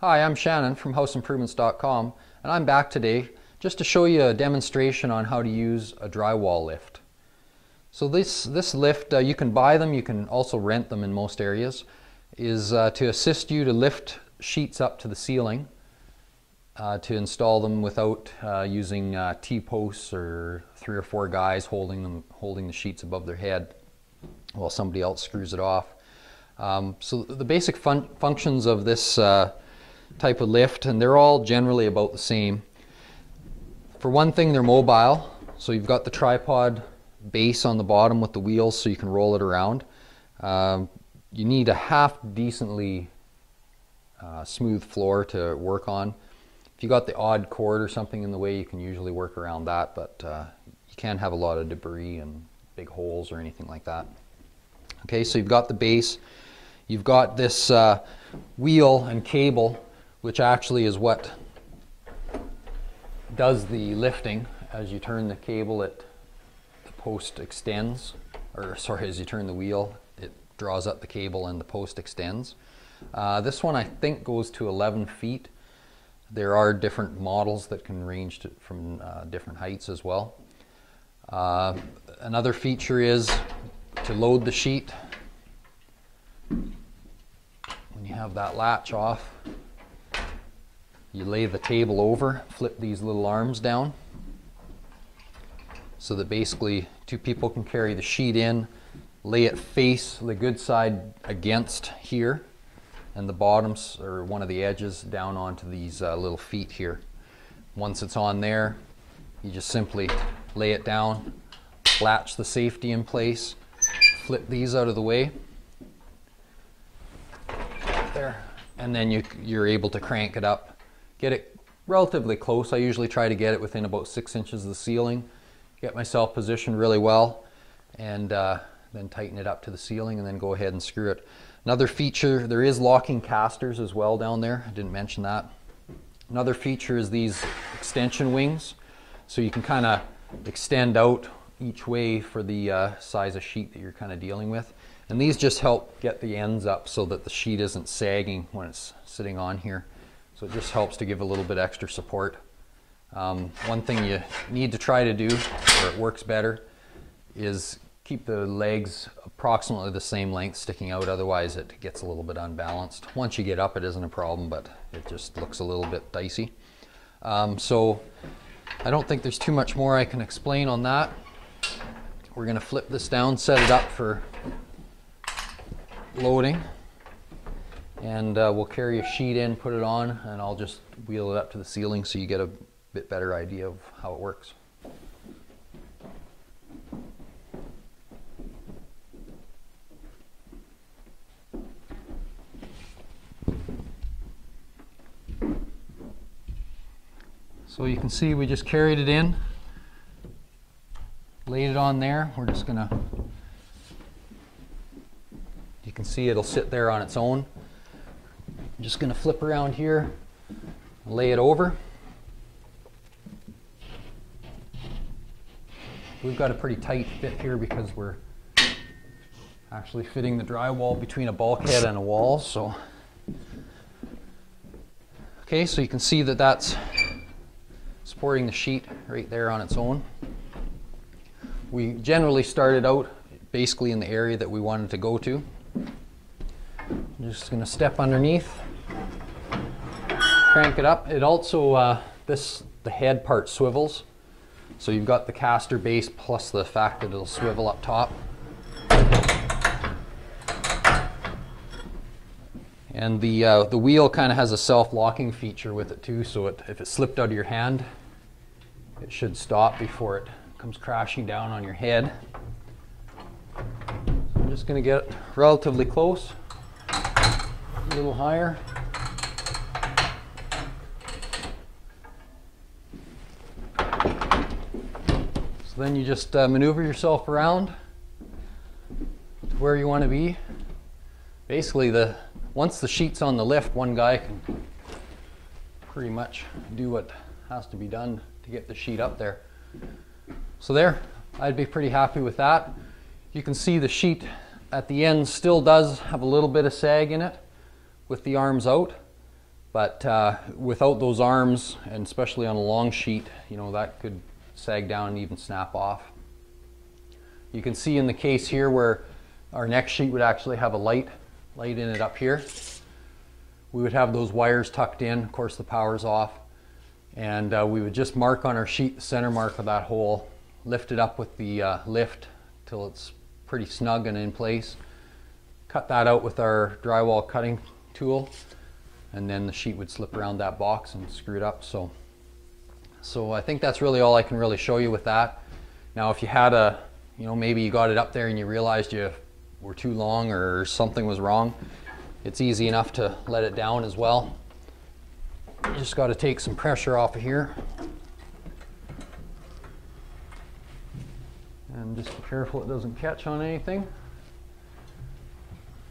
Hi, I'm Shannon from houseimprovements.com, and I'm back today just to show you a demonstration on how to use a drywall lift. So this lift, you can buy them, you can also rent them in most areas, is to assist you to lift sheets up to the ceiling, to install them without using T-posts or 3 or 4 guys holding the sheets above their head while somebody else screws it off. So the basic functions of this type of lift, and they're all generally about the same. For one thing, they're mobile, so you've got the tripod base on the bottom with the wheels so you can roll it around. You need a half decently smooth floor to work on. If you got the odd cord or something in the way, you can usually work around that, but you can't have a lot of debris and big holes or anything like that. Okay, so you've got the base, you've got this wheel and cable, which actually is what does the lifting. As you turn the cable, the post extends, or sorry, as you turn the wheel, it draws up the cable and the post extends. This one I think goes to 11 feet. There are different models that can range from different heights as well. Another feature is to load the sheet. When you have that latch off, you lay the table over, flip these little arms down so that basically 2 people can carry the sheet in, lay it face the good side against here, and the bottoms or one of the edges down onto these little feet here. Once it's on there, you just simply lay it down, latch the safety in place, flip these out of the way, there, and then you're able to crank it up. Get it relatively close. I usually try to get it within about 6 inches of the ceiling, get myself positioned really well, and then tighten it up to the ceiling and then go ahead and screw it. Another feature, there is locking casters as well down there. I didn't mention that. Another feature is these extension wings. So you can kind of extend out each way for the size of sheet that you're kind of dealing with. And these just help get the ends up so that the sheet isn't sagging when it's sitting on here. So it just helps to give a little bit extra support. One thing you need to try to do, where it works better, is keep the legs approximately the same length sticking out, otherwise it gets a little bit unbalanced. Once you get up, it isn't a problem, but it just looks a little bit dicey. So I don't think there's too much more I can explain on that. We're going to flip this down, set it up for loading, and we'll carry a sheet in, put it on, and I'll just wheel it up to the ceiling so you get a bit better idea of how it works. So you can see we just carried it in, laid it on there. We're just gonna, you can see it'll sit there on its own. I'm just gonna flip around here, lay it over. We've got a pretty tight fit here because we're actually fitting the drywall between a bulkhead and a wall. So, okay, so you can see that that's supporting the sheet right there on its own. We generally started out basically in the area that we wanted to go to. I'm just going to step underneath, crank it up. It also, the head part swivels. So you've got the caster base plus the fact that it'll swivel up top. And the wheel kind of has a self-locking feature with it too, so if it slipped out of your hand, it should stop before it comes crashing down on your head. So I'm just going to get relatively close, a little higher. So then you just maneuver yourself around to where you want to be. Basically, once the sheet's on the lift, one guy can pretty much do what has to be done to get the sheet up there. So there, I'd be pretty happy with that. You can see the sheet at the end still does have a little bit of sag in it with the arms out, But without those arms, and especially on a long sheet, you know, that could sag down and even snap off. You can see in the case here where our next sheet would actually have a light in it up here. We would have those wires tucked in. Of course, the power's off. And we would just mark on our sheet the center mark of that hole, lift it up with the lift till it's pretty snug and in place. Cut that out with our drywall cutting tool, and then the sheet would slip around that box and screw it up. So I think that's really all I can really show you with that. Now, if you had a, you know, maybe you got it up there and you realized you were too long or something was wrong, it's easy enough to let it down as well. You just got to take some pressure off of here. And just be careful it doesn't catch on anything.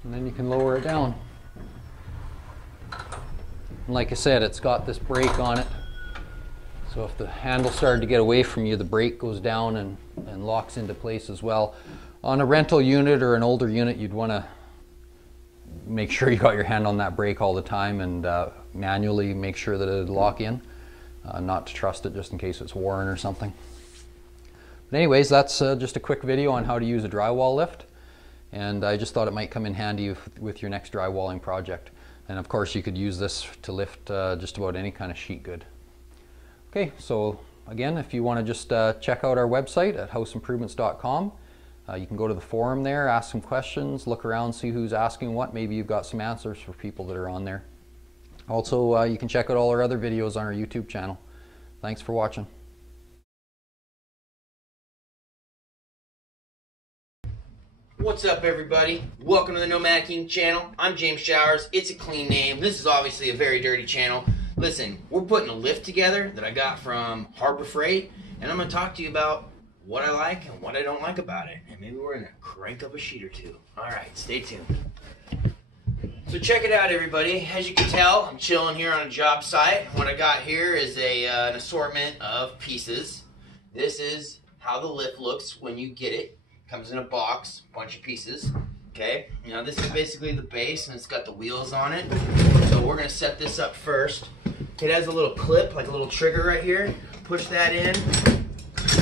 And then you can lower it down. And like I said, it's got this brake on it. So if the handle started to get away from you, the brake goes down and locks into place as well. On a rental unit or an older unit, you'd want to make sure you got your hand on that brake all the time and manually make sure that it'd lock in. Not to trust it just in case it's worn or something. But anyways, that's just a quick video on how to use a drywall lift. And I just thought it might come in handy with your next drywalling project. And of course you could use this to lift just about any kind of sheet good. Okay, so again, if you want to just check out our website at houseimprovements.com, you can go to the forum there, ask some questions, look around, see who's asking what. Maybe you've got some answers for people that are on there. Also, you can check out all our other videos on our YouTube channel. Thanks for watching. What's up, everybody? Welcome to the Nomadic Inc. channel. I'm James Showers. It's a clean name. This is obviously a very dirty channel. Listen, we're putting a lift together that I got from Harbor Freight, and I'm going to talk to you about what I like and what I don't like about it. And maybe we're going to crank up a sheet or two. Alright, stay tuned. So check it out, everybody. As you can tell, I'm chilling here on a job site. What I got here is an assortment of pieces. This is how the lift looks when you get it. Comes in a box, bunch of pieces. Okay, now this is basically the base, and it's got the wheels on it. So we're going to set this up first. It has a little clip, like a little trigger right here. Push that in,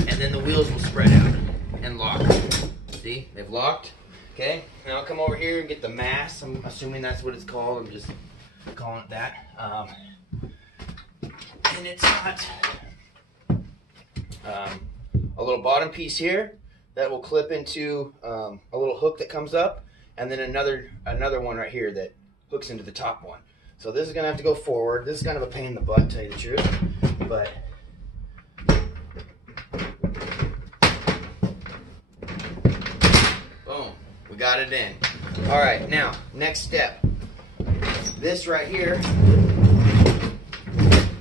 and then the wheels will spread out and lock. See, they've locked. Okay, now I'll come over here and get the mass. I'm assuming that's what it's called. I'm just calling it that. And it's got a little bottom piece here that will clip into a little hook that comes up, and then another one right here that hooks into the top one. So this is gonna have to go forward. This is kind of a pain in the butt, to tell you the truth, but boom, we got it in. All right, now next step. This right here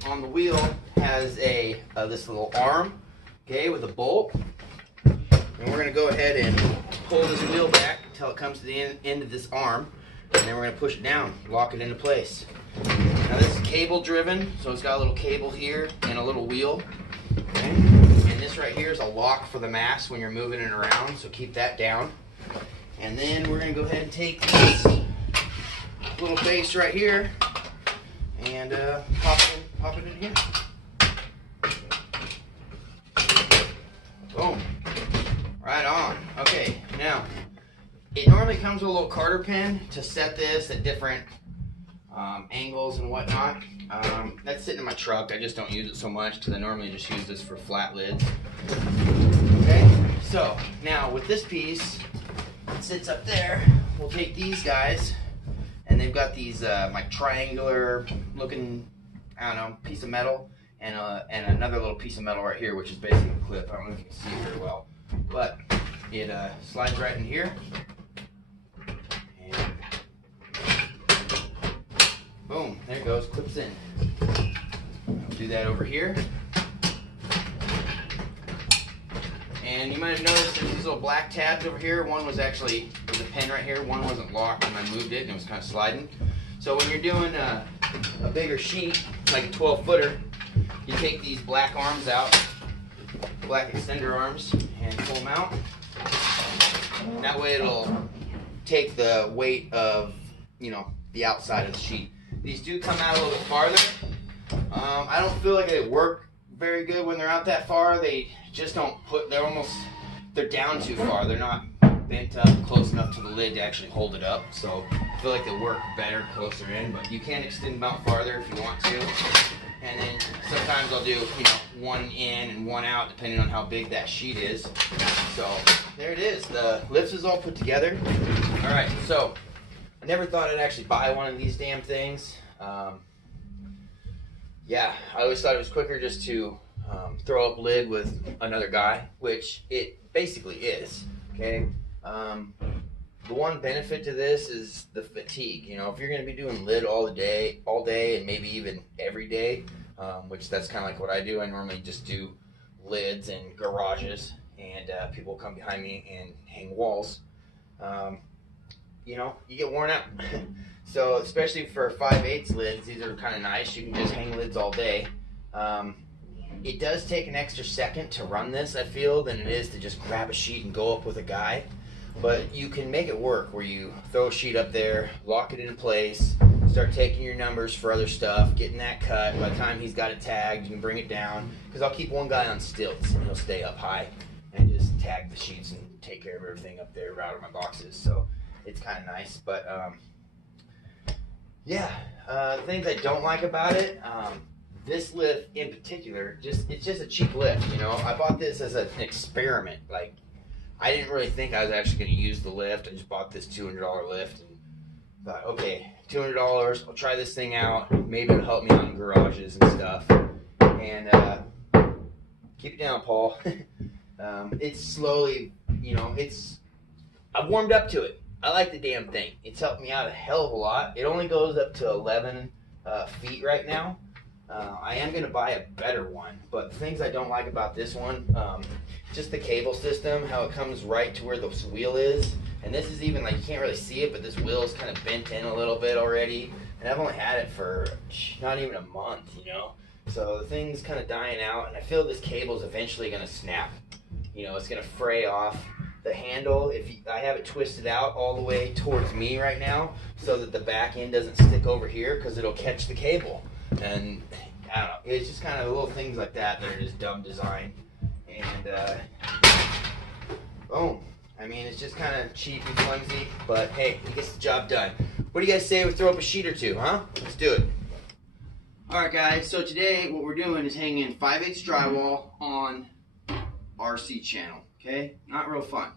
on the wheel has this little arm, okay, with a bolt. And we're going to go ahead and pull this wheel back until it comes to the end of this arm, and then we're going to push it down, lock it into place. Now this is cable driven, so it's got a little cable here and a little wheel. Okay? And this right here is a lock for the mass when you're moving it around, so keep that down. And then we're going to go ahead and take this little base right here and pop it in here. Boom. Right on. Okay, now it normally comes with a little carter pin to set this at different angles and whatnot. That's sitting in my truck. I just don't use it so much because I normally just use this for flat lids. Okay, so now with this piece that sits up there, we'll take these guys, and they've got these like triangular looking, I don't know, piece of metal, and another little piece of metal right here, which is basically a clip. I don't know if you can see it very well. But it slides right in here, and boom, there it goes, clips in. I'll do that over here. And you might have noticed there's these little black tabs over here. One was actually, there's a pin right here, one wasn't locked when I moved it, and it was kind of sliding. So when you're doing a bigger sheet, like a 12-footer, you take these black arms out, black extender arms, and pull them out. That way it'll take the weight of, you know, the outside of the sheet. These do come out a little bit farther. I don't feel like they work very good when they're out that far. They just don't put, they're down too far. They're not bent up close enough to the lid to actually hold it up. So I feel like they work better closer in, but you can extend them out farther if you want to. And then sometimes I'll do, you know, one in and one out depending on how big that sheet is. So there it is. The lift is all put together. All right, so I never thought I'd actually buy one of these damn things. Yeah, I always thought it was quicker just to throw up lid with another guy, which it basically is, okay? The one benefit to this is the fatigue. You know, if you're going to be doing lid all day, and maybe even every day, which that's kind of like what I do. I normally just do lids in garages, and people come behind me and hang walls. You know, you get worn out. So especially for 5/8 lids, these are kind of nice. You can just hang lids all day. It does take an extra second to run this, I feel, than it is to just grab a sheet and go up with a guy. But you can make it work where you throw a sheet up there, lock it in place, start taking your numbers for other stuff, getting that cut. By the time he's got it tagged, you can bring it down. Because I'll keep one guy on stilts and he'll stay up high and just tag the sheets and take care of everything up there, router my boxes. So it's kind of nice. But yeah, the things I don't like about it, this lift in particular, it's just a cheap lift, you know. I bought this as an experiment. Like, I didn't really think I was actually going to use the lift. I just bought this $200 lift and thought, okay, $200, I'll try this thing out. Maybe it'll help me out in garages and stuff. And keep it down, Paul. It's slowly, you know, I've warmed up to it. I like the damn thing. It's helped me out a hell of a lot. It only goes up to 11 feet right now. I am going to buy a better one, but the things I don't like about this one, just the cable system, how it comes right to where the wheel is. And this is even, like, you can't really see it, but this wheel is kind of bent in a little bit already. And I've only had it for not even a month, you know. So the thing's kind of dying out, and I feel this cable's eventually going to snap. You know, it's going to fray off. The handle, I have it twisted out all the way towards me right now so that the back end doesn't stick over here because it'll catch the cable. And I don't know, it's just kind of little things like that that are just dumb design. And boom. I mean, it's just kind of cheap and flimsy, but hey, it gets the job done. What do you guys say we throw up a sheet or two, huh? Let's do it. Alright guys, so today what we're doing is hanging 5/8 drywall on RC channel. Okay, not real fun.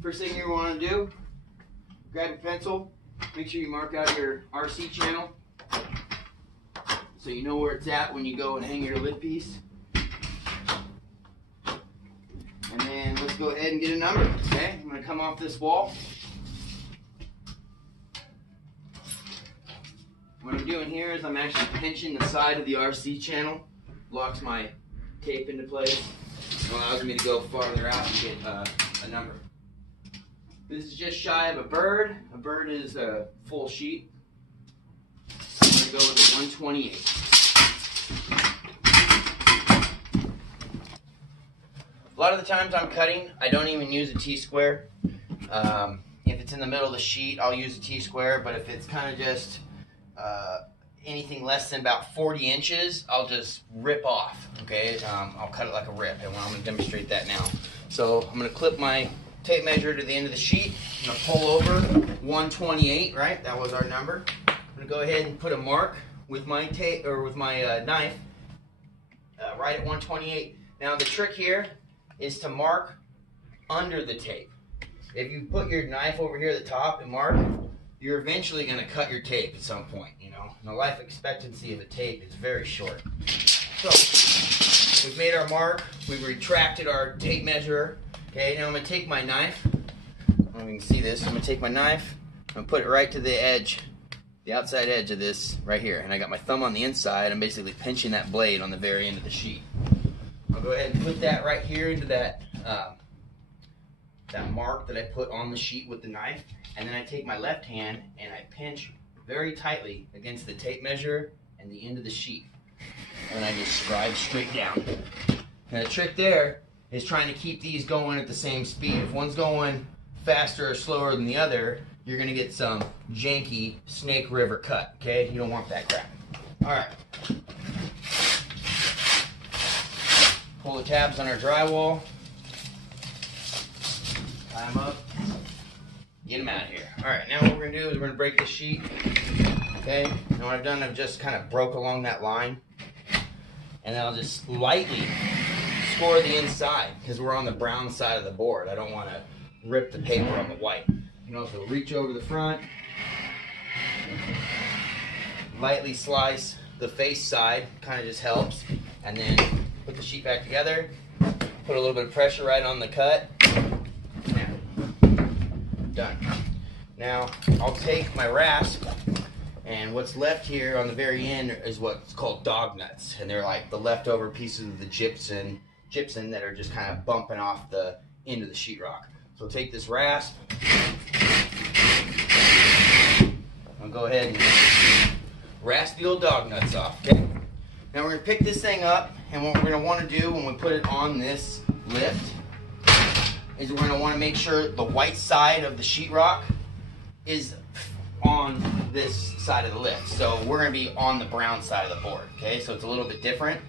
First thing you want to do, grab your pencil, make sure you mark out your RC channel so you know where it's at when you go and hang your lid piece. And then let's go ahead and get a number, okay? I'm going to come off this wall. What I'm doing here is I'm actually pinching the side of the RC channel, locks my tape into place. Allows me to go farther out and get a number. This is just shy of a bird. A bird is a full sheet. I'm going to go with a 128. A lot of the times I'm cutting, I don't even use a T-square. If it's in the middle of the sheet, I'll use a T-square, but if it's kind of just anything less than about 40 inches, I'll just rip off, okay? I'll cut it like a rip, and I'm going to demonstrate that now. So I'm going to clip my tape measure to the end of the sheet. I'm going to pull over 128, right? That was our number. I'm going to go ahead and put a mark with my tape, or with my knife, right at 128. Now the trick here is to mark under the tape. If you put your knife over here at the top and mark, you're eventually going to cut your tape at some point, you know. And the life expectancy of a tape is very short. So, we've made our mark. We've retracted our tape measure. Okay, now I'm going to take my knife. I don't know if you can see this. I'm going to take my knife. I'm going to put it right to the edge, the outside edge of this right here. And I got my thumb on the inside. I'm basically pinching that blade on the very end of the sheet. I'll go ahead and put that right here into that that mark that I put on the sheet with the knife, and then I take my left hand and I pinch very tightly against the tape measure and the end of the sheet, and I just scribe straight down. And the trick there is trying to keep these going at the same speed. If one's going faster or slower than the other, you're gonna get some janky Snake River cut, okay? You don't want that crap. All right. Pull the tabs on our drywall. Tie them up. Get them out of here. All right, now what we're gonna do is we're gonna break this sheet. Okay, now what I've done, I've just kind of broke along that line. And then I'll just lightly score the inside because we're on the brown side of the board. I don't want to rip the paper on the white. You can also reach over the front, lightly slice the face side, kind of just helps, and then put the sheet back together, put a little bit of pressure right on the cut. Now, done. Now I'll take my rasp, and what's left here on the very end is what's called dog nuts, and they're like the leftover pieces of the gypsum that are just kind of bumping off the end of the sheetrock. So take this rasp, I'll go ahead and rasp the old dog nuts off. Okay. Now we're going to pick this thing up, and what we're going to want to do when we put it on this lift is we're going to want to make sure the white side of the sheetrock is on this side of the lift. So we're going to be on the brown side of the board, okay? So it's a little bit different.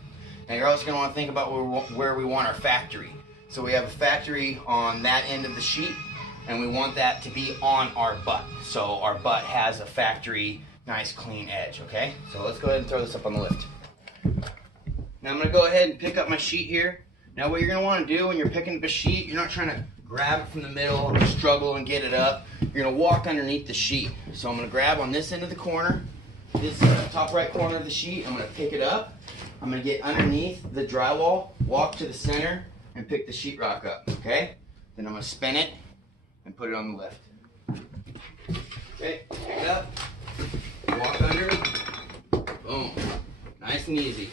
Now you're also going to want to think about where we want our factory. So we have a factory on that end of the sheet, and we want that to be on our butt. So our butt has a factory, nice clean edge, okay? So let's go ahead and throw this up on the lift. Now I'm going to go ahead and pick up my sheet here. Now what you're going to want to do when you're picking up a sheet, you're not trying to grab it from the middle, struggle and get it up. You're going to walk underneath the sheet. So I'm going to grab on this end of the corner, this top right corner of the sheet. I'm going to pick it up. I'm going to get underneath the drywall, walk to the center, and pick the sheetrock up, okay? Then I'm going to spin it and put it on the lift. Okay, pick it up, walk under, boom, nice and easy.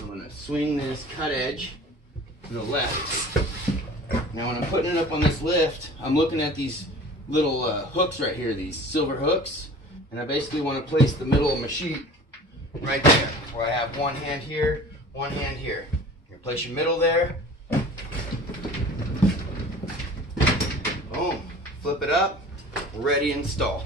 I'm going to swing this cut edge to the left. Now when I'm putting it up on this lift, I'm looking at these little hooks right here, these silver hooks, and I basically want to place the middle of my sheet right there, where I have one hand here, one hand here. You place your middle there, boom, flip it up, ready to install.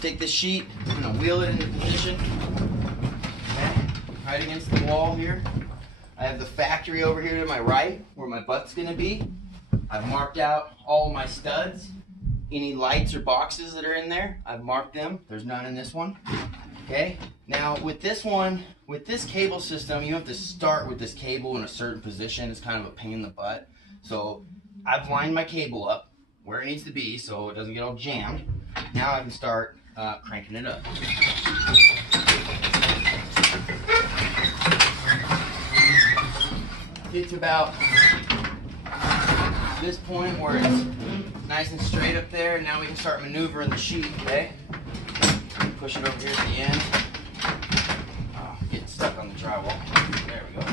Take this sheet, I'm going to wheel it into position, okay, right against the wall here. I have the factory over here to my right, where my butt's going to be. I've marked out all of my studs. Any lights or boxes that are in there, I've marked them. There's none in this one. Okay, now with this one, with this cable system, you have to start with this cable in a certain position. It's kind of a pain in the butt. So I've lined my cable up where it needs to be so it doesn't get all jammed. Now I can start cranking it up. Get to about this point where it's nice and straight up there. Now we can start maneuvering the sheet, okay? Push it over here at the end. Oh, getting stuck on the drywall. There we go.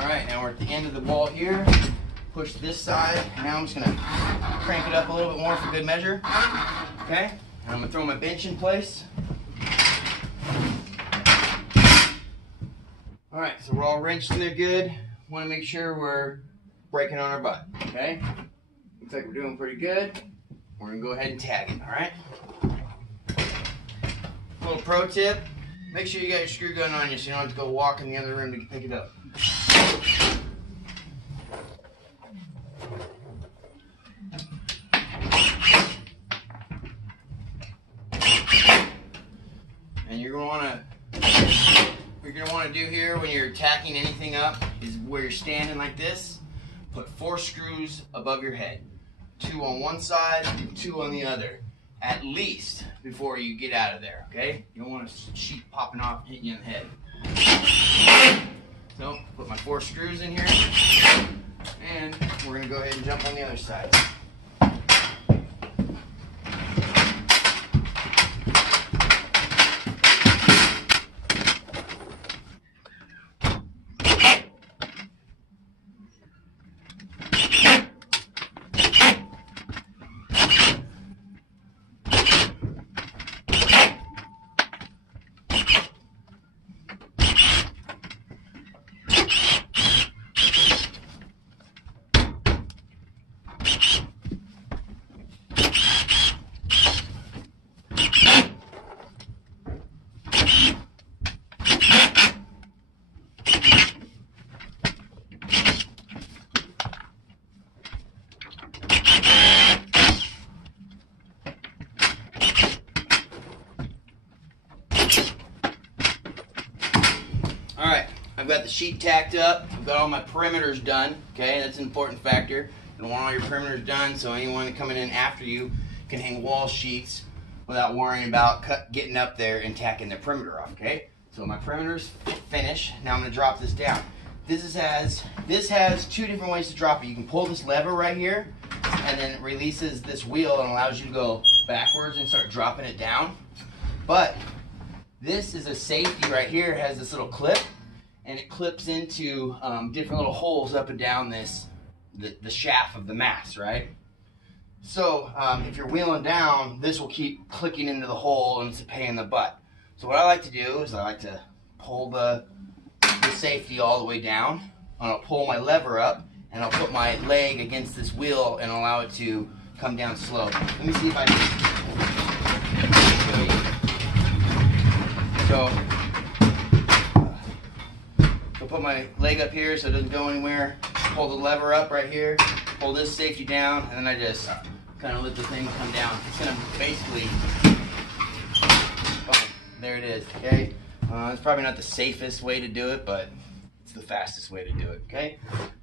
Alright, now we're at the end of the wall here. Push this side. Now I'm just going to crank it up a little bit more for good measure. Okay? And I'm going to throw my bench in place. Alright, so we're all wrenched in there good. Want to make sure we're breaking on our butt. Okay? Looks like we're doing pretty good. We're going to go ahead and tag it. Alright? Little pro tip. Make sure you got your screw gun on you so you don't have to go walk in the other room to pick it up. And you're going to want to do here when you're tacking anything up is where you're standing like this, put 4 screws above your head. 2 on one side, 2 on the other. At least before you get out of there, okay? You don't want a sheet popping off and hitting you in the head. So, put my 4 screws in here, and we're going to go ahead and jump on the other side. I've got the sheet tacked up. I've got all my perimeters done. Okay, that's an important factor. You want all your perimeters done so anyone coming in after you can hang wall sheets without worrying about getting up there and tacking their perimeter off. Okay, so my perimeter's finished. Now I'm going to drop this down. This has two different ways to drop it. You can pull this lever right here, and then it releases this wheel and allows you to go backwards and start dropping it down. But this is a safety right here. It has this little clip, and it clips into different little holes up and down the shaft of the mast, right? So if you're wheeling down, this will keep clicking into the hole, and it's a pain in the butt. So what I like to do is I like to pull the safety all the way down, and I'll pull my lever up, and I'll put my leg against this wheel and allow it to come down slow. Let me see if I can show you. So put my leg up here so it doesn't go anywhere. Pull the lever up right here. Pull this safety down, and then I just kind of let the thing come down. It's going to basically, boom, there it is, okay? It's probably not the safest way to do it, but it's the fastest way to do it, okay?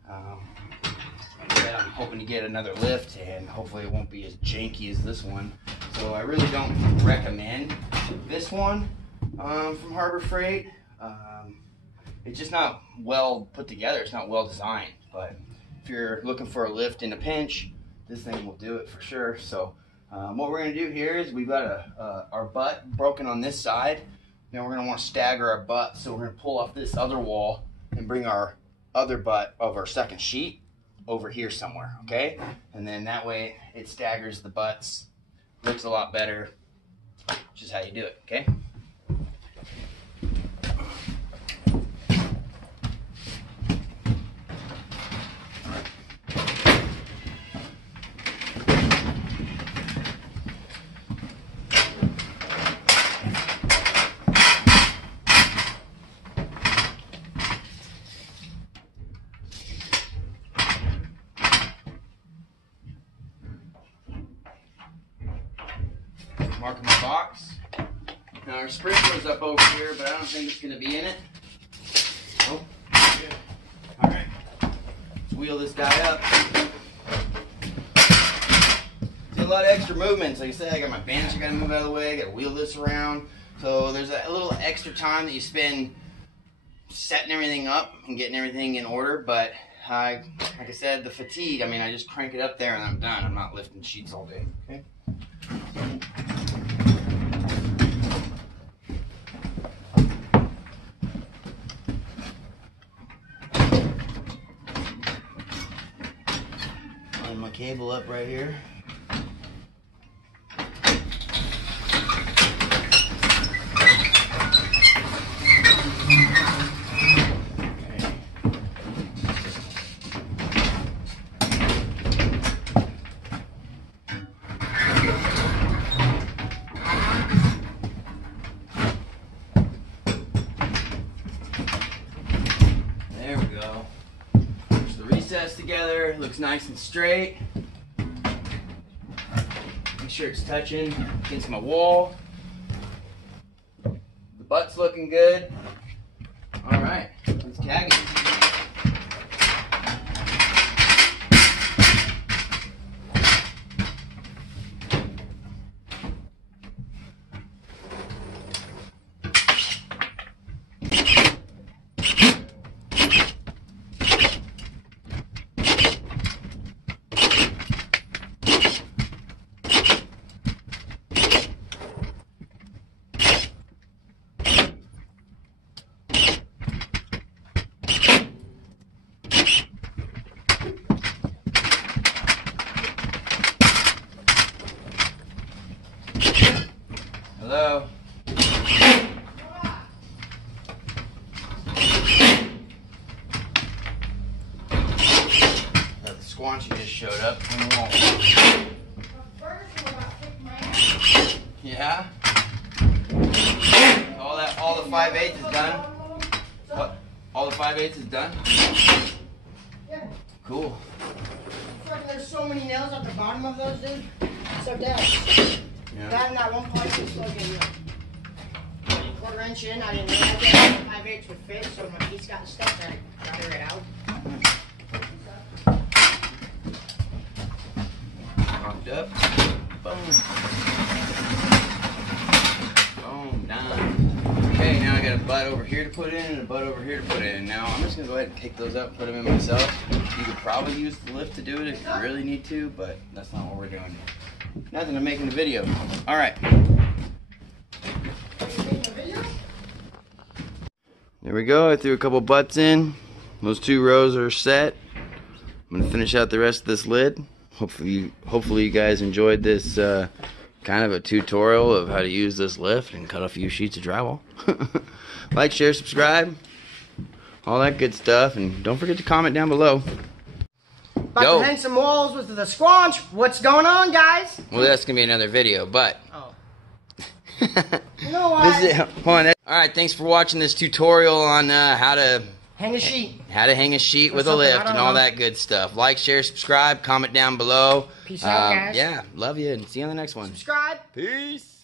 I'm hoping to get another lift, and hopefully it won't be as janky as this one. So I really don't recommend this one from Harbor Freight. It's just not well put together. It's not well designed, but if you're looking for a lift in a pinch, this thing will do it for sure. So what we're going to do here is we've got our butt broken on this side. Now we're going to want to stagger our butt, so we're going to pull off this other wall and bring our other butt of our second sheet over here somewhere, okay? And then that way it staggers the butts, looks a lot better, which is how you do it, okay? Marking my box. Now our sprinkler's up over here, but I don't think it's going to be in it. Nope. Good. All right. Let's wheel this guy up. See, a lot of extra movements. Like I said, I got my bench I got to move out of the way. I got to wheel this around. So there's a little extra time that you spend setting everything up and getting everything in order. But like I said, the fatigue, I mean, I just crank it up there and I'm done. I'm not lifting sheets all day. Okay. Line my cable up right here. Together, looks nice and straight. Make sure it's touching against my wall. The butt's looking good. All right, let's tag it. Hello. The squanchy just showed up on the wall. Yeah. All the 5/8 is done. What? All the 5/8 is done. Yeah. Cool. There's so many nails at the bottom of those, dude. So dead. Yeah. That and that one pipe is fucking 1/4 inch in. I didn't know that. 5/8 would fit, so my piece got stuck, I got it right out. Locked up. Boom. Boom. Done. Okay, now I got a butt over here to put in and a butt over here to put in. Now I'm just gonna go ahead and take those up and put them in myself. You could probably use the lift to do it if you really need to, but that's not what we're doing. Nothing, I'm making the video. All right. There we go. I threw a couple butts in. Those 2 rows are set. I'm gonna finish out the rest of this lid. Hopefully you guys enjoyed this kind of a tutorial of how to use this lift and cut a few sheets of drywall. Like, share, subscribe, all that good stuff, and don't forget to comment down below. About to hang some walls with the squanch. What's going on, guys? Well, that's gonna be another video, but. Oh. You know what? Alright, thanks for watching this tutorial on how to hang a sheet. How to hang a sheet with a lift and all that good stuff. Like, share, subscribe, comment down below. Peace out, guys. Yeah, love you, and see you on the next one. Subscribe. Peace.